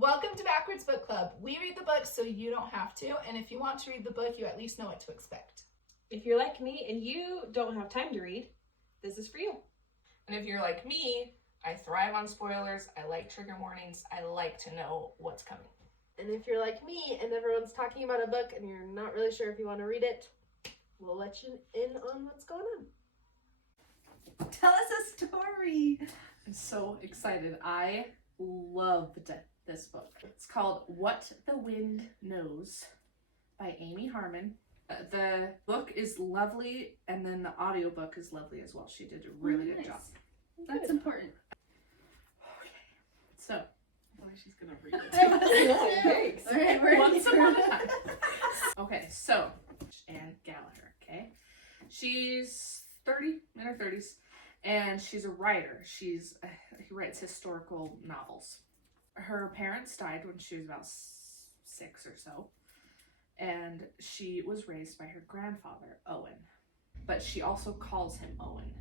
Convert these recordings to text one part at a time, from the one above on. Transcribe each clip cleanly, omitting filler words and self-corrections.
Welcome to Backwards Book Club. We read the books so you don't have to, and if you want to read the book, you at least know what to expect. If you're like me and you don't have time to read, this is for you. And if you're like me, I thrive on spoilers, I like trigger warnings, I like to know what's coming. And if you're like me and everyone's talking about a book and you're not really sure if you want to read it, we'll let you in on what's going on. Tell us a story. I'm so excited. I loved this book. It's called What the Wind Knows by Amy Harmon. The book is lovely, and then the audiobook is lovely as well. She did a really good job. That's important. Okay, so She's gonna read it. all right, once upon a time. Okay, so Anne Gallagher. Okay, she's 30, in her 30s, and she's a writer. He writes historical novels. Her parents died when she was about 6 or so, and she was raised by her grandfather, Owen. But she also calls him Owen.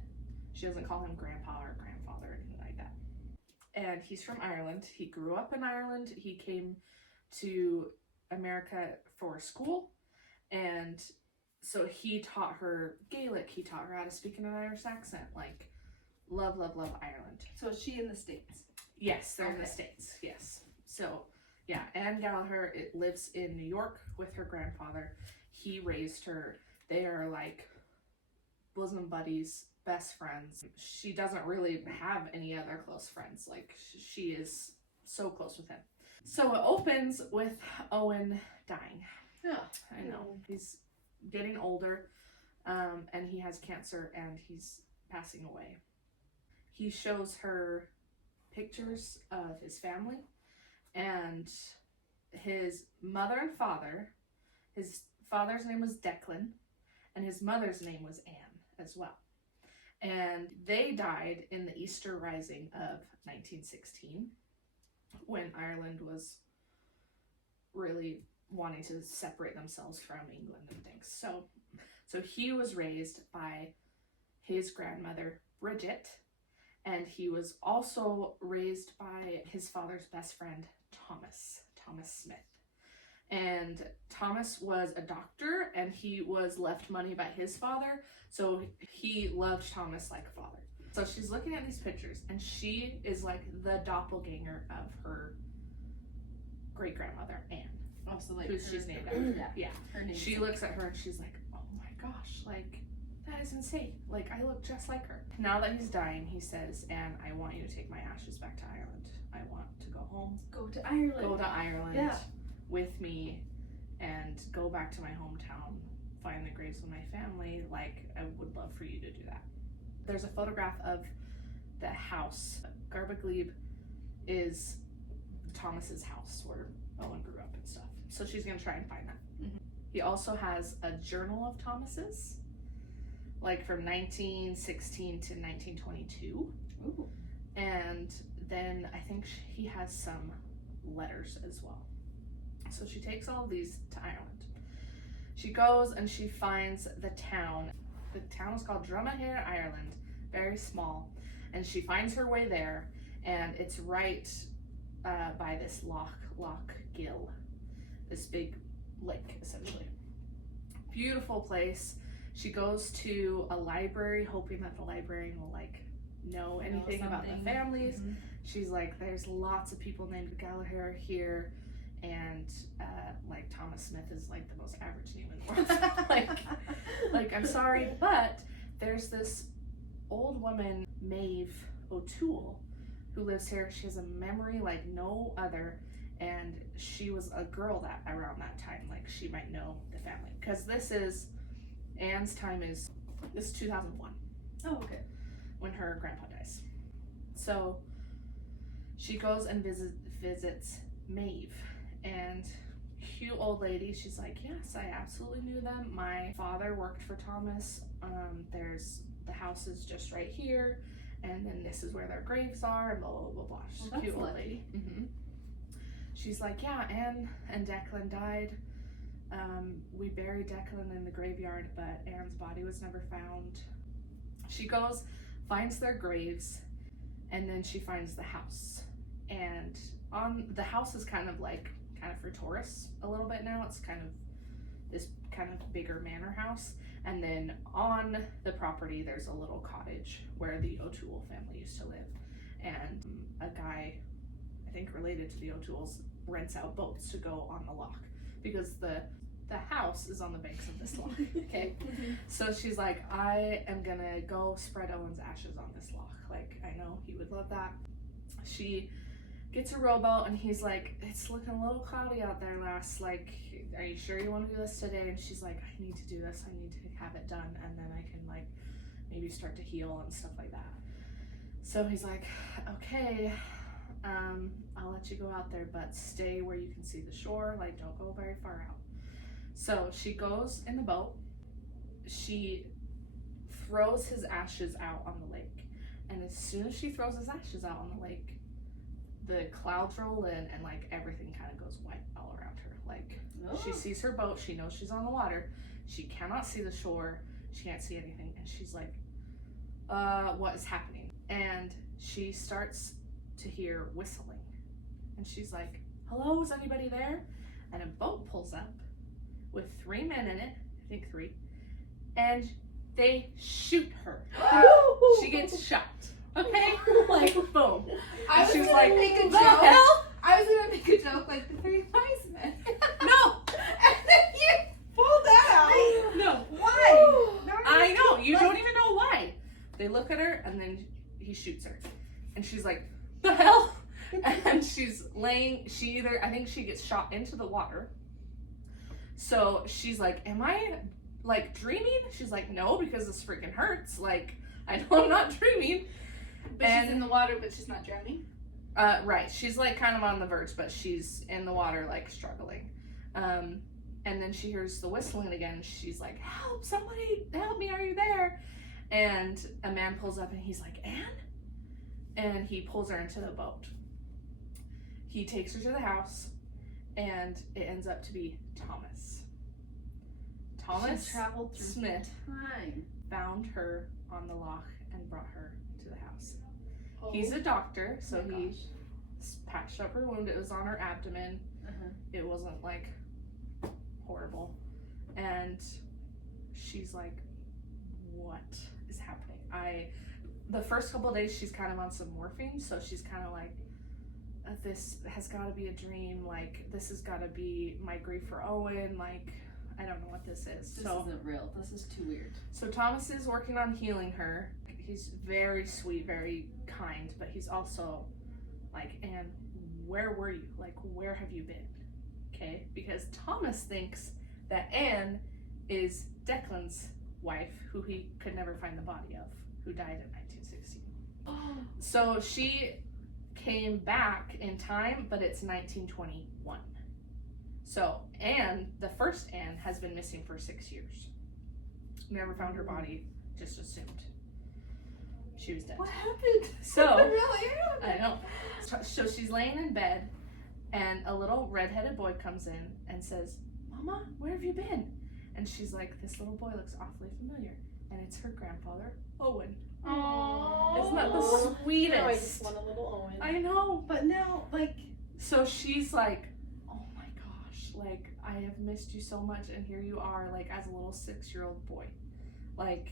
She doesn't call him grandpa or grandfather or anything like that. And he's from Ireland. He grew up in Ireland. He came to America for school, and so he taught her Gaelic. He taught her how to speak in an Irish accent. Like, love Ireland. So is she in the States? Yes, they're in the States, yes. So, yeah, Anne Gallagher lives in New York with her grandfather. He raised her. They are like bosom buddies, best friends. She doesn't really have any other close friends. Like, she is so close with him. So it opens with Owen dying. Yeah. I know. He's getting older, and he has cancer, and he's passing away. He shows her pictures of his family and his mother and father. His father's name was Declan, and his mother's name was Anne as well. And they died in the Easter Rising of 1916, when Ireland was really wanting to separate themselves from England and things. So he was raised by his grandmother, Bridget, and he was also raised by his father's best friend, Thomas Smith. And Thomas was a doctor, and he was left money by his father, so he loved Thomas like a father. So she's looking at these pictures, and she is like the doppelganger of her great-grandmother, Anne. Oh, so like who she's named after. Yeah. Her name. She looks at her and she's like, oh my gosh, like, that is insane. Like, I look just like her. Now that he's dying, he says, Anne, I want you to take my ashes back to Ireland. I want to go home. Go to Ireland. Yeah. With me and go back to my hometown, find the graves of my family. Like, I would love for you to do that. There's a photograph of the house. Garbaglebe is Thomas's house where Owen grew up and stuff. So she's gonna try and find that. Mm-hmm. He also has a journal of Thomas's, like from 1916 to 1922. Ooh. And then I think he has some letters as well. So she takes all of these to Ireland. She goes and she finds the town. The town is called Dromahir, Ireland, very small. And she finds her way there, and it's right by this Loch Gill, this big lake, essentially. Beautiful place. She goes to a library, hoping that the librarian will like know anything about the families. Mm-hmm. She's like, there's lots of people named Gallagher here, and like Thomas Smith is like the most average name in the world. like I'm sorry, but there's this old woman, Maeve O'Toole, who lives here. She has a memory like no other, and she was a girl that around that time, like she might know the family, because this is Anne's time. This is 2001. Oh, okay. When her grandpa dies. So she goes and visits Maeve, and cute old lady. She's like, yes, I absolutely knew them. My father worked for Thomas. There's the house is just right here, and then this is where their graves are, and blah blah blah blah. She's a cute old lady. Mm-hmm. She's like, yeah, Anne and Declan died. We buried Declan in the graveyard, but Anne's body was never found. She goes, finds their graves, and then she finds the house. And the house is kind of for tourists a little bit now. It's kind of this kind of bigger manor house. And then on the property, there's a little cottage where the O'Toole family used to live. And a guy, I think related to the O'Tooles, rents out boats to go on the loch because the house is on the banks of this loch. Okay. So she's like, I am gonna go spread Owen's ashes on this loch. Like, I know he would love that. She gets a rowboat and he's like, it's looking a little cloudy out there, lass. Like, are you sure you want to do this today? And she's like, I need to do this. I need to have it done, and then I can like maybe start to heal and stuff like that. So he's like, okay, I'll let you go out there, but stay where you can see the shore. Like, don't go very far out. So she goes in the boat. She throws his ashes out on the lake, and as soon as she throws his ashes out on the lake, the clouds roll in and like everything kind of goes white all around her. Like, she sees her boat, she knows she's on the water, she cannot see the shore, she can't see anything, and she's like, what is happening? And she starts to hear whistling, and she's like, hello, is anybody there? And a boat pulls up with 3 men in it, I think 3, and they shoot her. She gets shot. Okay? Like, boom. I was she's gonna like, make a "What joke. the hell?" I was gonna make a joke like the 3 wise men. No! And then you pulled that out. No. Why? I know. You don't even know why. They look at her and then he shoots her. And she's like, the hell? And she's laying, I think she gets shot into the water. So she's like, am I like dreaming? She's like, no, because this freaking hurts. Like, I know I'm not dreaming. But she's in the water, but she's not drowning. Right. She's like kind of on the verge, but she's in the water, like struggling. And then she hears the whistling again. She's like, help, somebody help me. Are you there? And a man pulls up and he's like, Anne? And he pulls her into the boat. He takes her to the house and it ends up to be Thomas. Thomas She traveled through Smith time. found her on the loch and brought her to the house. Oh. He's a doctor, so Oh my he gosh. patched up her wound. It was on her abdomen. Uh-huh. It wasn't like horrible. And she's like, what is happening? The first couple of days she's kind of on some morphine, so she's kind of like, this has got to be a dream. Like, this has got to be my grief for Owen. Like, I don't know what this is. This So isn't real. This is too weird. So Thomas is working on healing her. He's very sweet, very kind, but he's also like, Anne, where were you? Like, where have you been? Okay? Because Thomas thinks that Anne is Declan's wife, who he could never find the body of, who died in 1916. So she came back in time, but it's 1921. So Anne, the first Anne, has been missing for 6 years. Never found her body, just assumed she was dead. What happened? So, What really happened? I know. So she's laying in bed, and a little redheaded boy comes in and says, Mama, where have you been? And she's like, this little boy looks awfully familiar. And it's her grandfather, Owen. Aww. Isn't that the Now I sweetest? just want a little Owen. I know. But now, like, So she's like, oh my gosh, like, I have missed you so much, and here you are, like, as a little 6-year-old boy. Like,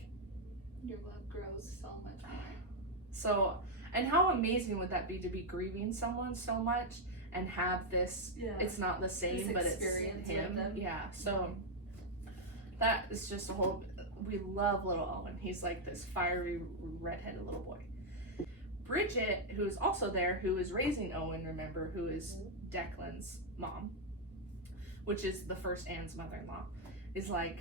Your love grows so much more. so, and how amazing would that be to be grieving someone so much and have this, yeah. it's not the same, This but it's experience him. with them. Yeah, so that is just a whole, we love little Owen. He's like this fiery, redheaded little boy. Bridget, who's also there, who is raising Owen, remember, who is Declan's mom, which is the first Anne's mother-in-law, is like,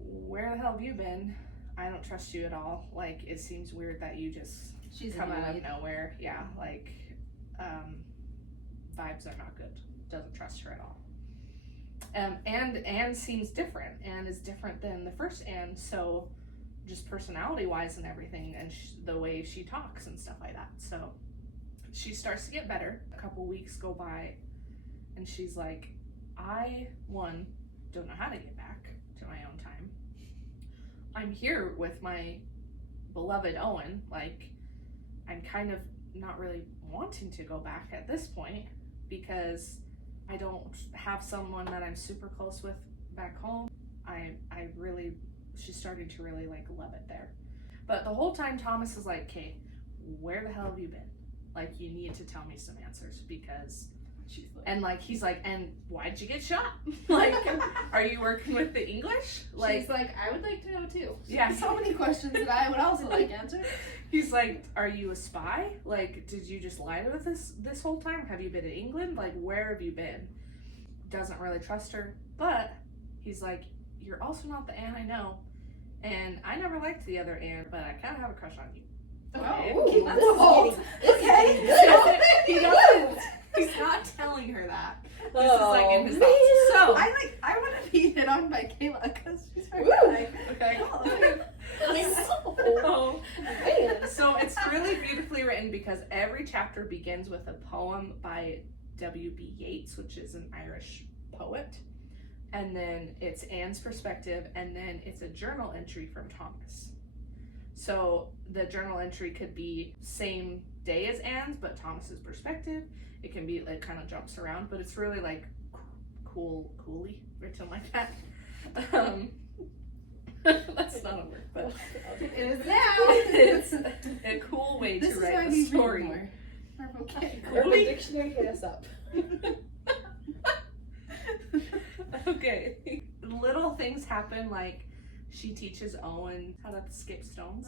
where the hell have you been? I don't trust you at all. Like, it seems weird that you just She's come out of annoyed. nowhere. Yeah, like, vibes are not good. Doesn't trust her at all. And Anne seems different. Anne is different than the first Anne, so just personality-wise and everything, and the way she talks and stuff like that. So she starts to get better. A couple weeks go by, and she's like, I, don't know how to get back to my own time. I'm here with my beloved Owen. Like, I'm kind of not really wanting to go back at this point because I don't have someone that I'm super close with back home. She's starting to really like love it there. But the whole time Thomas is like, okay, where the hell have you been? Like, you need to tell me some answers because She's like, and like he's like, and why'd you get shot? Like, are you working with the English? Like, she's like, I would like to know too. yeah. So many questions that I would also like answered. He's like, are you a spy? Like, did you just lie to us this whole time? Have you been in England? Like, where have you been? Doesn't really trust her, but he's like, you're also not the Anne I know, and I never liked the other Anne, but I kind of have a crush on you. Okay. That's Oh, okay. He doesn't. He's not telling her that. This is like in his thoughts. So, I want to be hit on by Kayla because she's very Woo. like, okay. Oh, man. So it's really beautifully written because every chapter begins with a poem by W.B. Yeats, which is an Irish poet. And then it's Anne's perspective, and then it's a journal entry from Thomas. So the journal entry could be same day as Anne's, but Thomas's perspective. It can be like kind of jumps around, but it's really like coolly written like that. That's not a word, but it is now. it's a cool way This to is why write we the story. read more. Okay. Urban Dictionary, hit us up. Okay. Little things happen like she teaches Owen how to skip stones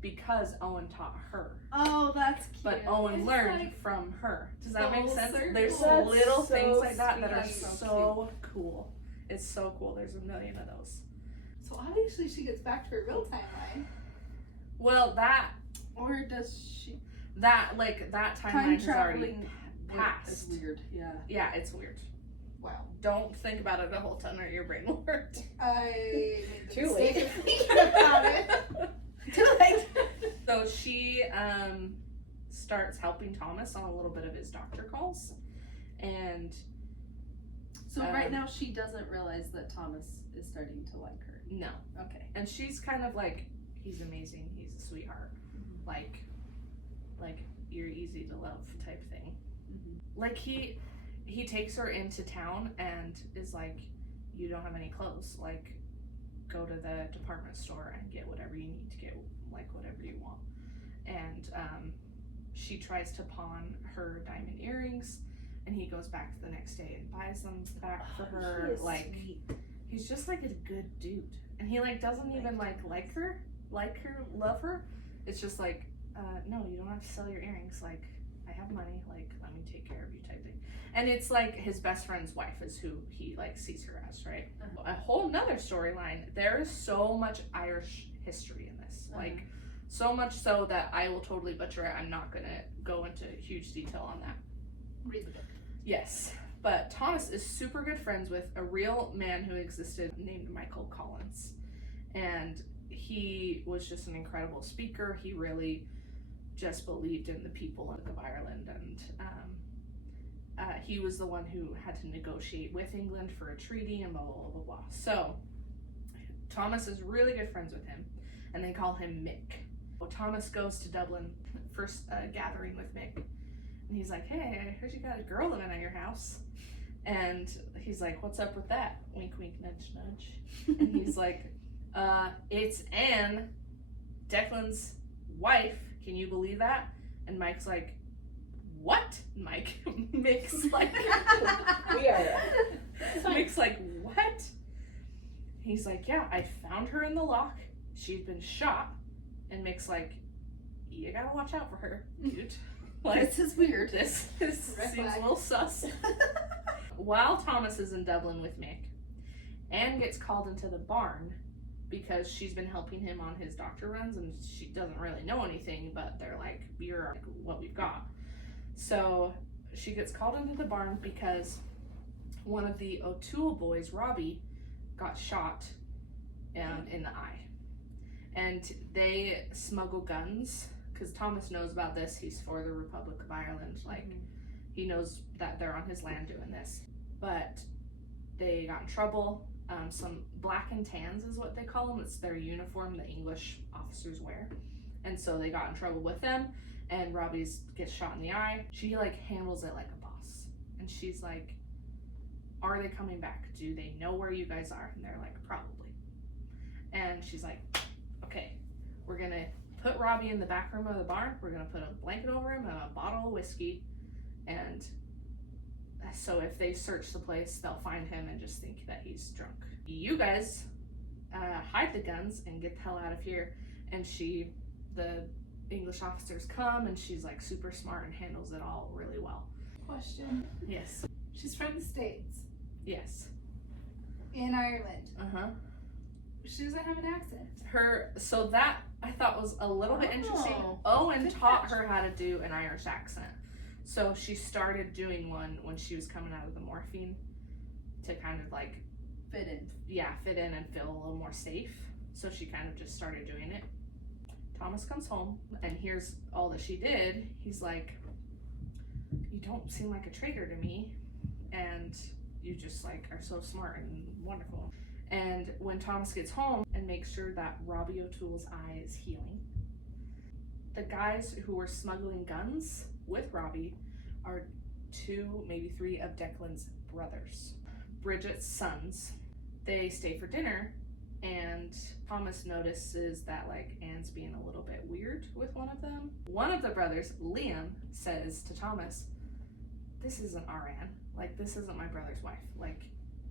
because Owen taught her. Oh, that's cute. But Owen It's learned like from her. Does that make full sense? circle. There's That's little so things like that that are sweet. so cool. It's so cool. There's a million of those. So obviously she gets back to her real timeline. Well, that Or does she? timeline Time has already traveling passed. It's weird. Yeah. Yeah, it's weird. Wow. Don't think about it a whole ton or your brain will hurt. I made the Too mistake late. of thinking about it. Too late. So she starts helping Thomas on a little bit of his doctor calls, and So right now she doesn't realize that Thomas is starting to like her. no, Okay. and she's kind of like, he's amazing, he's a sweetheart, like you're easy to love type thing. Like he takes her into town and is like, you don't have any clothes, like go to the department store and get whatever you need to get, like whatever you want. And she tries to pawn her diamond earrings, and he goes back the next day and buys them back for her. He is Like, sweet. he's just like a good dude, and he like doesn't even like her, love her. It's just like, no, you don't have to sell your earrings. Like, I have money. Like, let me take care of you type thing. And it's like his best friend's wife is who he like sees her as, right? A whole nother storyline. There is so much Irish history in this, like so much so that I will totally butcher it. I'm not gonna go into huge detail on that. Read the book. Yes, but Thomas is super good friends with a real man who existed named Michael Collins, and he was just an incredible speaker. He really just believed in the people of Ireland, and he was the one who had to negotiate with England for a treaty and blah, blah, blah, blah, blah. So Thomas is really good friends with him, and they call him Mick. Well, Thomas goes to Dublin, first gathering with Mick, and he's like, hey, I heard you got a girl living at your house. And he's like, what's up with that? Wink, wink, nudge, nudge. And he's like, it's Anne, Declan's wife. Can you believe that? And Mike's like, what? Mike, Mick's like, We are. Mick's like, what? He's like, yeah, I found her in the lock. She's been shot. And Mick's like, you gotta watch out for her, dude. Like, This is weird. this Red seems flag. a little sus. While Thomas is in Dublin with Mick, Anne gets called into the barn because she's been helping him on his doctor runs, and she doesn't really know anything, but they're like, you're what we've got. So she gets called into the barn because one of the O'Toole boys, Robbie, got shot in the eye. And they smuggle guns, because Thomas knows about this. He's for the Republic of Ireland. Like, he knows that they're on his land doing this. But they got in trouble. Some black and tans is what they call them. It's their uniform the English officers wear. And so they got in trouble with them. and Robbie's gets shot in the eye. She like handles it like a boss, and she's like, are they coming back? Do they know where you guys are? And they're like, probably. And she's like, okay, we're gonna put Robbie in the back room of the barn. We're gonna put a blanket over him and a bottle of whiskey, and so if they search the place, they'll find him and just think that he's drunk. You guys hide the guns and get the hell out of here. And the English officers come, and she's like super smart and handles it all really well. Question. Yes. She's from the States. Yes. In Ireland. Uh-huh. She doesn't have an accent. So that I thought was a little bit interesting. Owen taught her how to do an Irish accent. So she started doing one when she was coming out of the morphine to kind of like Fit in. fit in and feel a little more safe. So she kind of just started doing it. Thomas comes home and hears all that she did. He's like, you don't seem like a traitor to me, and you just like are so smart and wonderful. And when Thomas gets home and makes sure that Robbie O'Toole's eye is healing, the guys who were smuggling guns with Robbie are 2, maybe 3 of Declan's brothers, Bridget's sons. They stay for dinner, and Thomas notices that like Anne's being a little bit weird with one of them. One of the brothers, Liam, says to Thomas, this isn't our Anne. Like, this isn't my brother's wife. Like,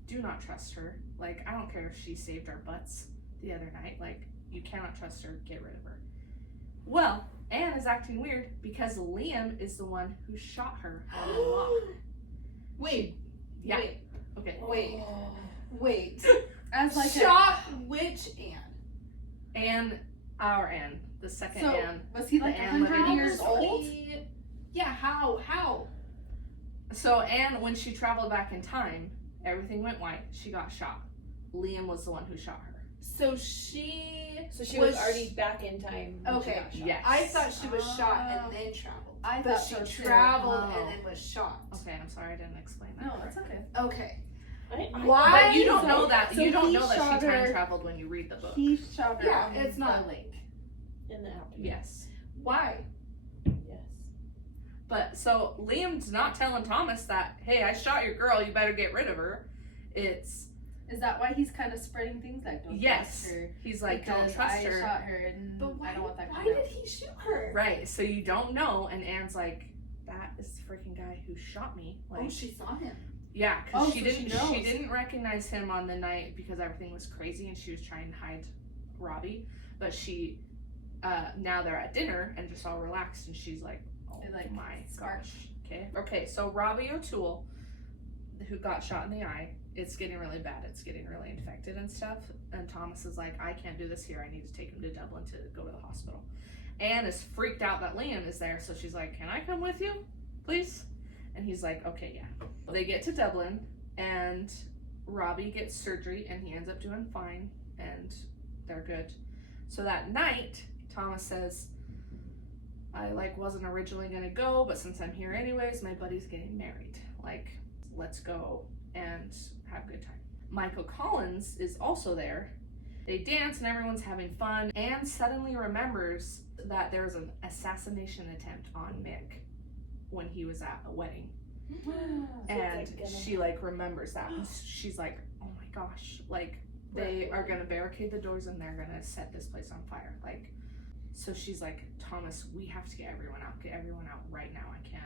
do not trust her. Like, I don't care if she saved our butts the other night. Like, you cannot trust her. Get rid of her. Well, Anne is acting weird because Liam is the one who shot her on the walk. Wait. Yeah. Wait. Okay. Wait. As like Shot which Anne? Anne, our Anne, the second So, Anne. was he like The Anne 100 living years old? Yeah, how? So Anne, when she traveled back in time, everything went white. She got shot. Liam was the one who shot her. So she was already back in time. when she Okay. got shot. Yes. I thought she was shot and then traveled. I But thought she so too. traveled Oh. and then was shot. Okay, I'm sorry I didn't explain that. No, it's correctly. okay. Okay. Why? But you don't So- know that. so You don't he know that shot she time her- traveled when you read the book. He shot her. Yeah, on it's not- the lake. And that happened. Yes. Why? Yes. But so Liam's not telling Thomas that, hey, I shot your girl, you better get rid of her. It's Is that why he's kind of spreading things like don't yes. trust her? He's like, Because don't trust I her. shot her and But why, I don't want that why kind did he shoot her? Right. So you don't know, and Anne's like, that is the freaking guy who shot me. Like, Oh, she saw him. yeah, because Oh, she so didn't. she knows. She didn't recognize him on the night because everything was crazy, and she was trying to hide Robbie. But she, now they're at dinner and just all relaxed, and she's like, oh They, like, my spark. gosh. Okay. So Robbie O'Toole, who got shot in the eye, it's getting really bad. It's getting really infected and stuff. And Thomas is like, I can't do this here. I need to take him to Dublin to go to the hospital. Anne is freaked out that Liam is there, so she's like, can I come with you, please? And he's like, okay, yeah. They get to Dublin, and Robbie gets surgery, and he ends up doing fine, and they're good. So that night, Thomas says, I wasn't originally gonna go, but since I'm here anyways, my buddy's getting married. Let's go and have a good time. Michael Collins is also there. They dance and everyone's having fun. Anne suddenly remembers that there was an assassination attempt on Mick when he was at a wedding. And she remembers that. And she's like, oh my gosh, they are gonna barricade the doors and they're gonna set this place on fire. So she's like, Thomas, we have to get everyone out right now. I can't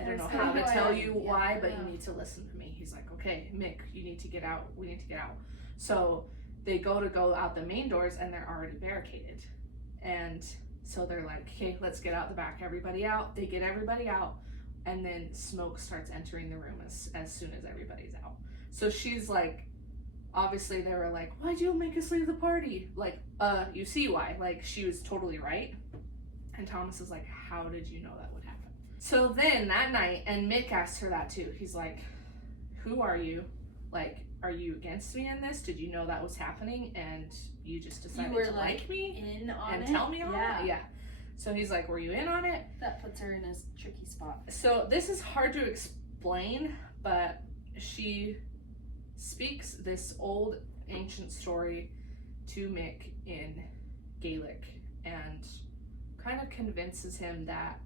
I don't know how to tell you why, but you need to listen to me. He's like, okay, Mick, you need to get out. We need to get out. So they go out the main doors and they're already barricaded. And so they're like, okay, let's get out the back. Everybody out. They get everybody out. And then smoke starts entering the room as soon as everybody's out. So she's like, obviously they were like, why'd you make us leave the party? You see why. She was totally right. And Thomas is like, how did you know that would happen? So then that night, and Mick asked her that too. He's like, who are you? Are you against me in this? Did you know that was happening and you just decided You were, to like me in on and it? tell me on Yeah. it? Yeah. So he's like, were you in on it? That puts her in a tricky spot. So this is hard to explain, but she speaks this old ancient story to Mick in Gaelic and kind of convinces him that,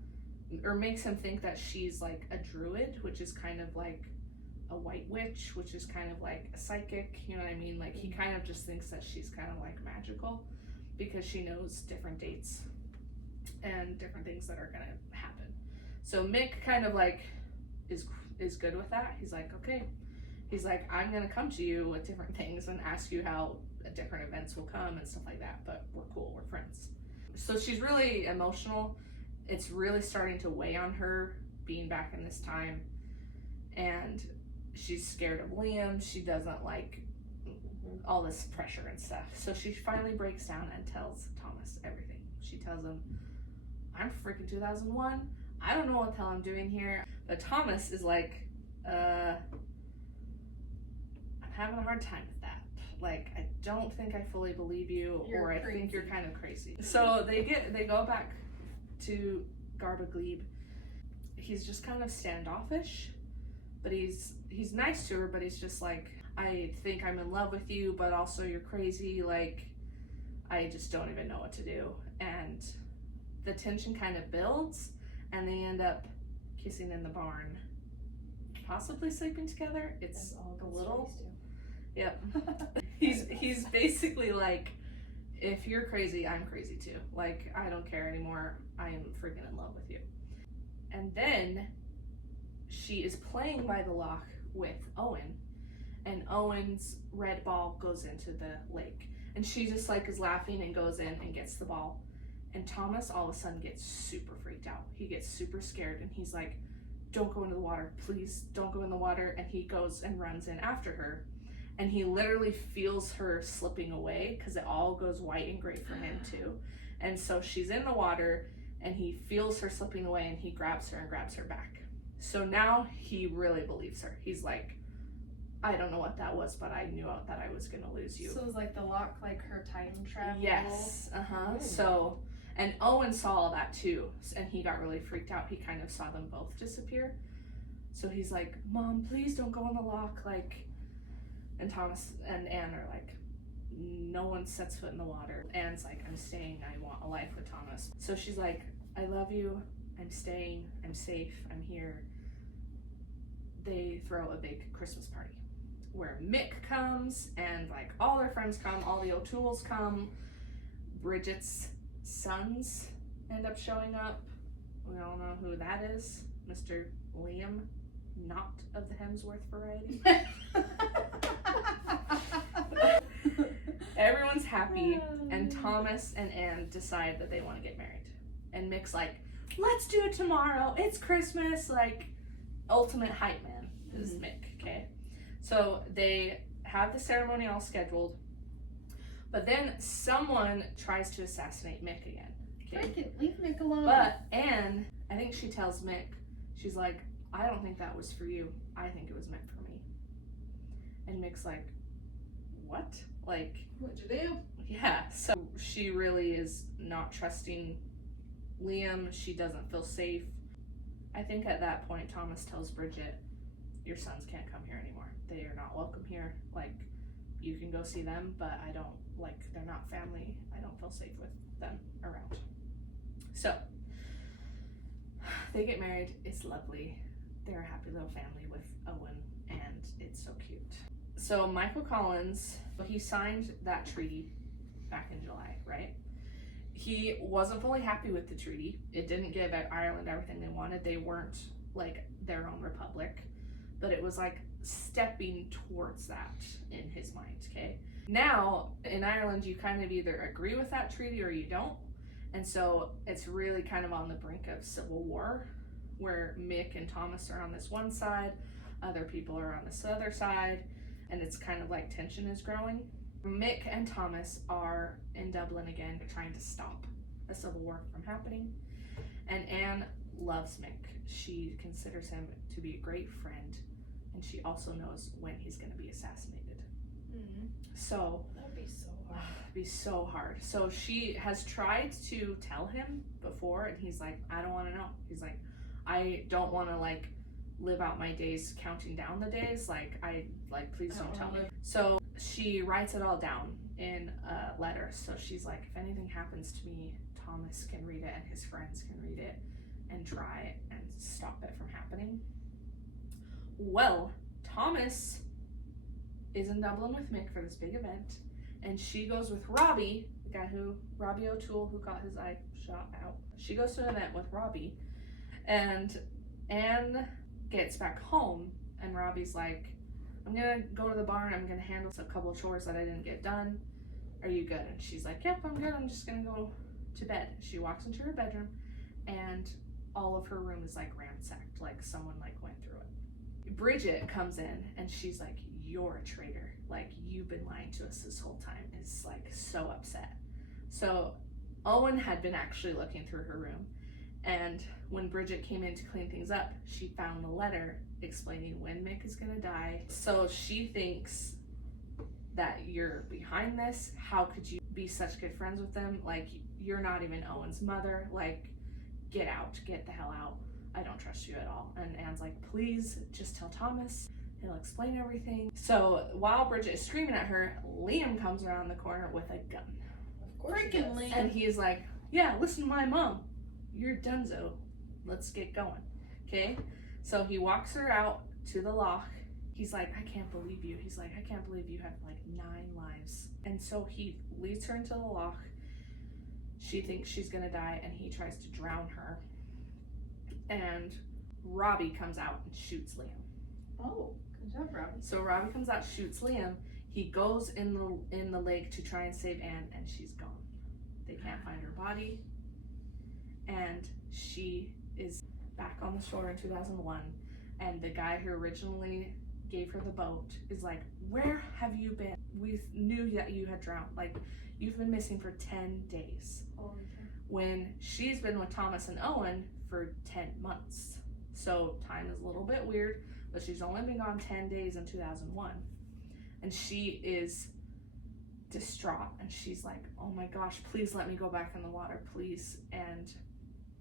or makes him think that she's like a druid, which is kind of like a white witch, which is kind of like a psychic, you know what I mean? Like he kind of just thinks that she's kind of like magical because she knows different dates and different things that are gonna happen. So Mick kind of like is good with that. He's like, okay. He's like, I'm gonna come to you with different things and ask you how different events will come and stuff like that, but we're cool, we're friends. So she's really emotional. It's really starting to weigh on her being back in this time, and she's scared of Liam. She doesn't like all this pressure and stuff. So she finally breaks down and tells Thomas everything. She tells him, I'm freaking 2001. I don't know what the hell I'm doing here. But Thomas is like, I'm having a hard time with that. Like, I don't think I fully believe you, or I think you're kind of crazy. So they go back to Garba Glebe. He's just kind of standoffish, but he's nice to her, but he's just like, I think I'm in love with you, but also you're crazy. Like, I just don't even know what to do. And the tension kind of builds, and they end up kissing in the barn, possibly sleeping together. It's a little, yep. He's basically like, if you're crazy, I'm crazy too. Like, I don't care anymore. I am freaking in love with you. And then she is playing by the loch with Owen, and Owen's red ball goes into the lake, and she just like is laughing and goes in and gets the ball. And Thomas all of a sudden gets super freaked out. He gets super scared, and he's like, don't go into the water, please don't go in the water. And he goes and runs in after her, and he literally feels her slipping away because it all goes white and gray for him too. And so she's in the water, and he feels her slipping away, and he grabs her and grabs her back. So now he really believes her. He's like, I don't know what that was, but I knew that I was gonna lose you. So it was like the lock, like her time travel. Yes. So, and Owen saw all that too, and he got really freaked out. He kind of saw them both disappear. So he's like, Mom, please don't go in the lock. Like, and Thomas and Anne are like, no one sets foot in the water. Anne's like, I'm staying. I want a life with Thomas. So she's like, I love you. I'm staying. I'm safe. I'm here. They throw a big Christmas party where Mick comes, and like all their friends come, all the O'Tooles come. Bridget's sons end up showing up. We all know who that is. Mr. Liam, not of the Hemsworth variety. Everyone's happy, and Thomas and Anne decide that they want to get married. And Mick's like, let's do it tomorrow. It's Christmas. Like, ultimate hype man is Mick, okay? So they have the ceremony all scheduled, but then someone tries to assassinate Mick again. Okay? Leave Mick alone. But Anne, I think she tells Mick, she's like, I don't think that was for you. I think it was meant for me. And Mick's like, what? Like, What'd you do? yeah. So she really is not trusting Liam. She doesn't feel safe. I think at that point, Thomas tells Bridget, your sons can't come here anymore. They are not welcome here. Like, you can go see them, but I don't, like, they're not family. I don't feel safe with them around. So they get married. It's lovely. They're a happy little family with Owen, and it's so cute. So Michael Collins, he signed that treaty back in July, right? He wasn't fully happy with the treaty. It didn't give Ireland everything they wanted. They weren't like their own republic, but it was like stepping towards that in his mind, okay? Now, in Ireland, you kind of either agree with that treaty or you don't. And so it's really kind of on the brink of civil war, where Mick and Thomas are on this one side, other people are on this other side, and it's kind of like tension is growing. Mick and Thomas are in Dublin again, trying to stop a civil war from happening. And Anne loves Mick. She considers him to be a great friend, and she also knows when he's going to be assassinated. So That'd be so hard. it'd be so hard. So she has tried to tell him before, and he's like, I don't want to know. He's like, I don't want to like live out my days counting down the days. Like, please don't tell me. So she writes it all down in a letter. So she's like, if anything happens to me, Thomas can read it and his friends can read it and try and stop it from happening. Well, Thomas is in Dublin with Mick for this big event, and she goes with Robbie, the guy Robbie O'Toole, who got his eye shot out. She goes to an event with Robbie, and Anne gets back home, and Robbie's like, I'm gonna go to the barn, I'm gonna handle a couple of chores that I didn't get done. Are you good? And she's like, yep, I'm good, I'm just gonna go to bed. She walks into her bedroom, and all of her room is like ransacked, like someone like went through it. Bridget comes in, and she's like, you're a traitor, like you've been lying to us this whole time. Is like so upset. So Owen had been actually looking through her room, and when Bridget came in to clean things up, she found a letter explaining when Mick is gonna die. So she thinks that you're behind this. How could you be such good friends with them? Like, you're not even Owen's mother. Like, get out, get the hell out. I don't trust you at all. And Anne's like, please just tell Thomas, he'll explain everything. So while Bridget is screaming at her, Liam comes around the corner with a gun. Of course he Freaking does. Liam. And he's like, yeah, listen to my mom. You're donezo. Let's get going. Okay? So he walks her out to the loch. He's like, I can't believe you. He's like, I can't believe you have like 9 lives. And so he leads her into the loch. She thinks she's gonna die, and he tries to drown her. And Robbie comes out and shoots Liam. Oh, good job, Robbie. So Robbie comes out, shoots Liam. He goes in the lake to try and save Anne, and she's gone. They can't find her body. And she is back on the shore in 2001. And the guy who originally gave her the boat is like, where have you been? We knew that you had drowned. Like, you've been missing for 10 days. Holy cow. When she's been with Thomas and Owen for 10 months. So time is a little bit weird, but she's only been gone 10 days in 2001. And she is distraught, and she's like, oh my gosh, please let me go back in the water, please. And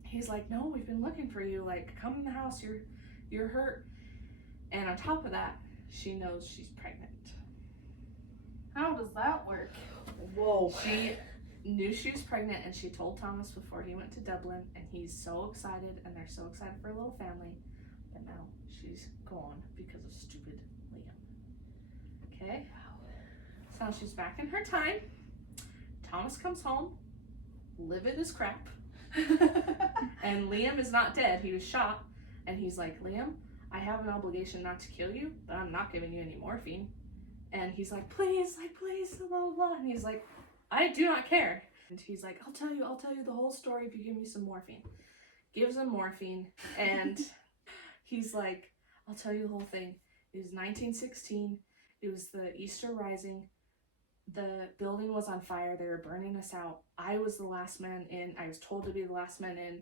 he's like, no, we've been looking for you, like, come in the house, you're hurt. And on top of that, she knows she's pregnant. How does that work? Whoa. She knew she was pregnant, and she told Thomas before he went to Dublin, and he's so excited, and they're so excited for a little family. But now she's gone because of stupid Liam. Okay? So she's back in her time. Thomas comes home, livid as crap. And Liam is not dead, he was shot. And he's like, Liam, I have an obligation not to kill you, but I'm not giving you any morphine. And he's like, please, blah, blah, blah. And he's like, I do not care. And he's like, I'll tell you the whole story if you give me some morphine. Gives him morphine, and he's like, I'll tell you the whole thing. It was 1916. It was the Easter Rising. The building was on fire. They were burning us out. I was the last man in. I was told to be the last man in,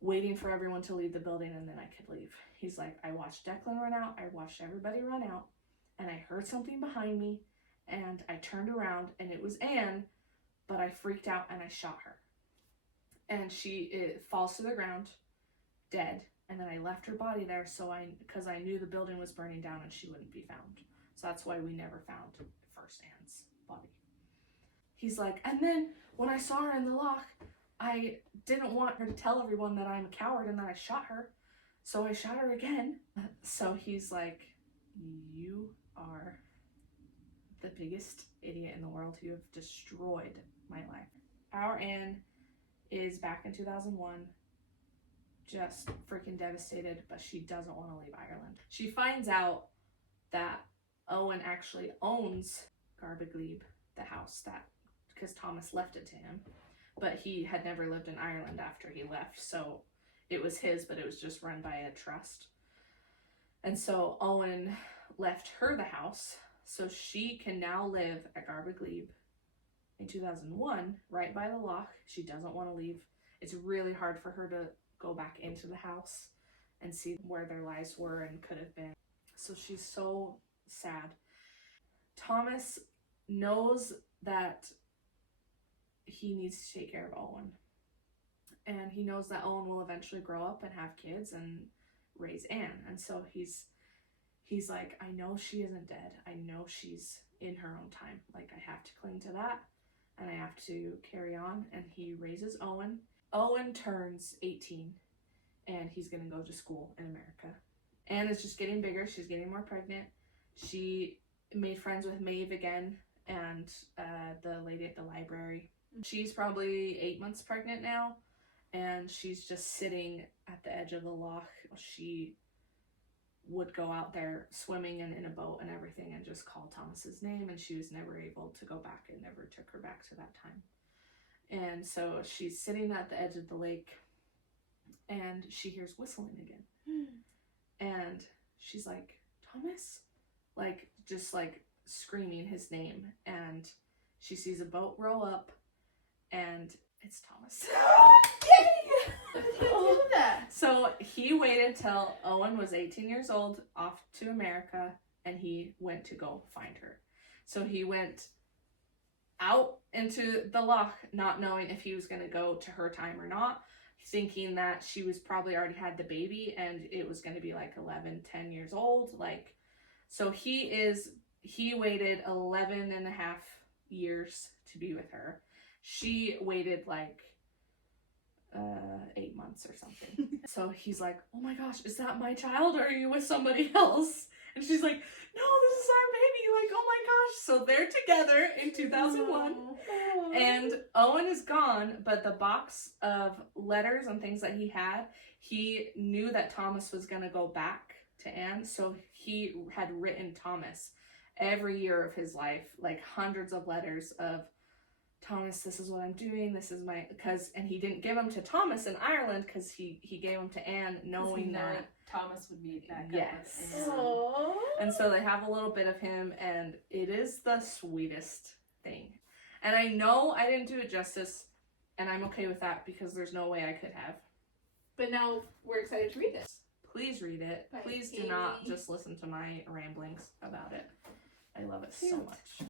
waiting for everyone to leave the building, and then I could leave. He's like, I watched Declan run out. I watched everybody run out, and I heard something behind me, and I turned around, and it was Anne, but I freaked out, and I shot her. And it falls to the ground, dead, and then I left her body there because I knew the building was burning down and she wouldn't be found. So that's why we never found first Anne's body. He's like, and then when I saw her in the loch, I didn't want her to tell everyone that I'm a coward and that I shot her, so I shot her again. So he's like, you are the biggest idiot in the world. You have destroyed my life. Our Anne is back in 2001, just freaking devastated, but she doesn't want to leave Ireland. She finds out that Owen actually owns Garbaglebe, the house, because Thomas left it to him, but he had never lived in Ireland after he left, so it was his, but it was just run by a trust. And so Owen left her the house, so she can now live at Garbaglebe in 2001, right by the loch. She doesn't want to leave. It's really hard for her to go back into the house and see where their lives were and could have been. So she's so sad. Thomas knows that he needs to take care of Owen. And he knows that Owen will eventually grow up and have kids and raise Anne. And so he's like, I know she isn't dead. I know she's in her own time. Like, I have to cling to that. and I have to carry on. And he raises Owen. Owen turns 18, and he's gonna go to school in America. Anne is just getting bigger. She's getting more pregnant. She made friends with Maeve again, and the lady at the library. She's probably 8 months pregnant now, and she's just sitting at the edge of the loch. She would go out there swimming and in a boat and everything and just call Thomas's name, and she was never able to go back. It never took her back to that time. And so she's sitting at the edge of the lake, and she hears whistling again. And she's like, Thomas? Like, just like screaming his name. And she sees a boat row up, and it's Thomas. Yay! Oh. So he waited till Owen was 18 years old, off to America, and he went to go find her. So he went out into the loch, not knowing if he was going to go to her time or not, thinking that she was probably already had the baby and it was going to be like 10 years old. Like, so he waited 11 and a half years to be with her. She waited like 8 months or something. So he's like, oh my gosh, is that my child, or are you with somebody else? And she's like, no, this is our baby. Like, oh my gosh. So they're together in 2001. And Owen is gone, but the box of letters and things that he knew that Thomas was going to go back to Anne. So he had written Thomas every year of his life, like hundreds of letters of, Thomas, this is what I'm doing, this is my, and he didn't give them to Thomas in Ireland because he gave them to Anne, knowing that Thomas would meet back yes. up with Anne. Aww. And so they have a little bit of him, and it is the sweetest thing. And I know I didn't do it justice, and I'm okay with that because there's no way I could have. But now we're excited to read it. Please read it. By Please do Amy. not just listen to my ramblings about it. I love it so much.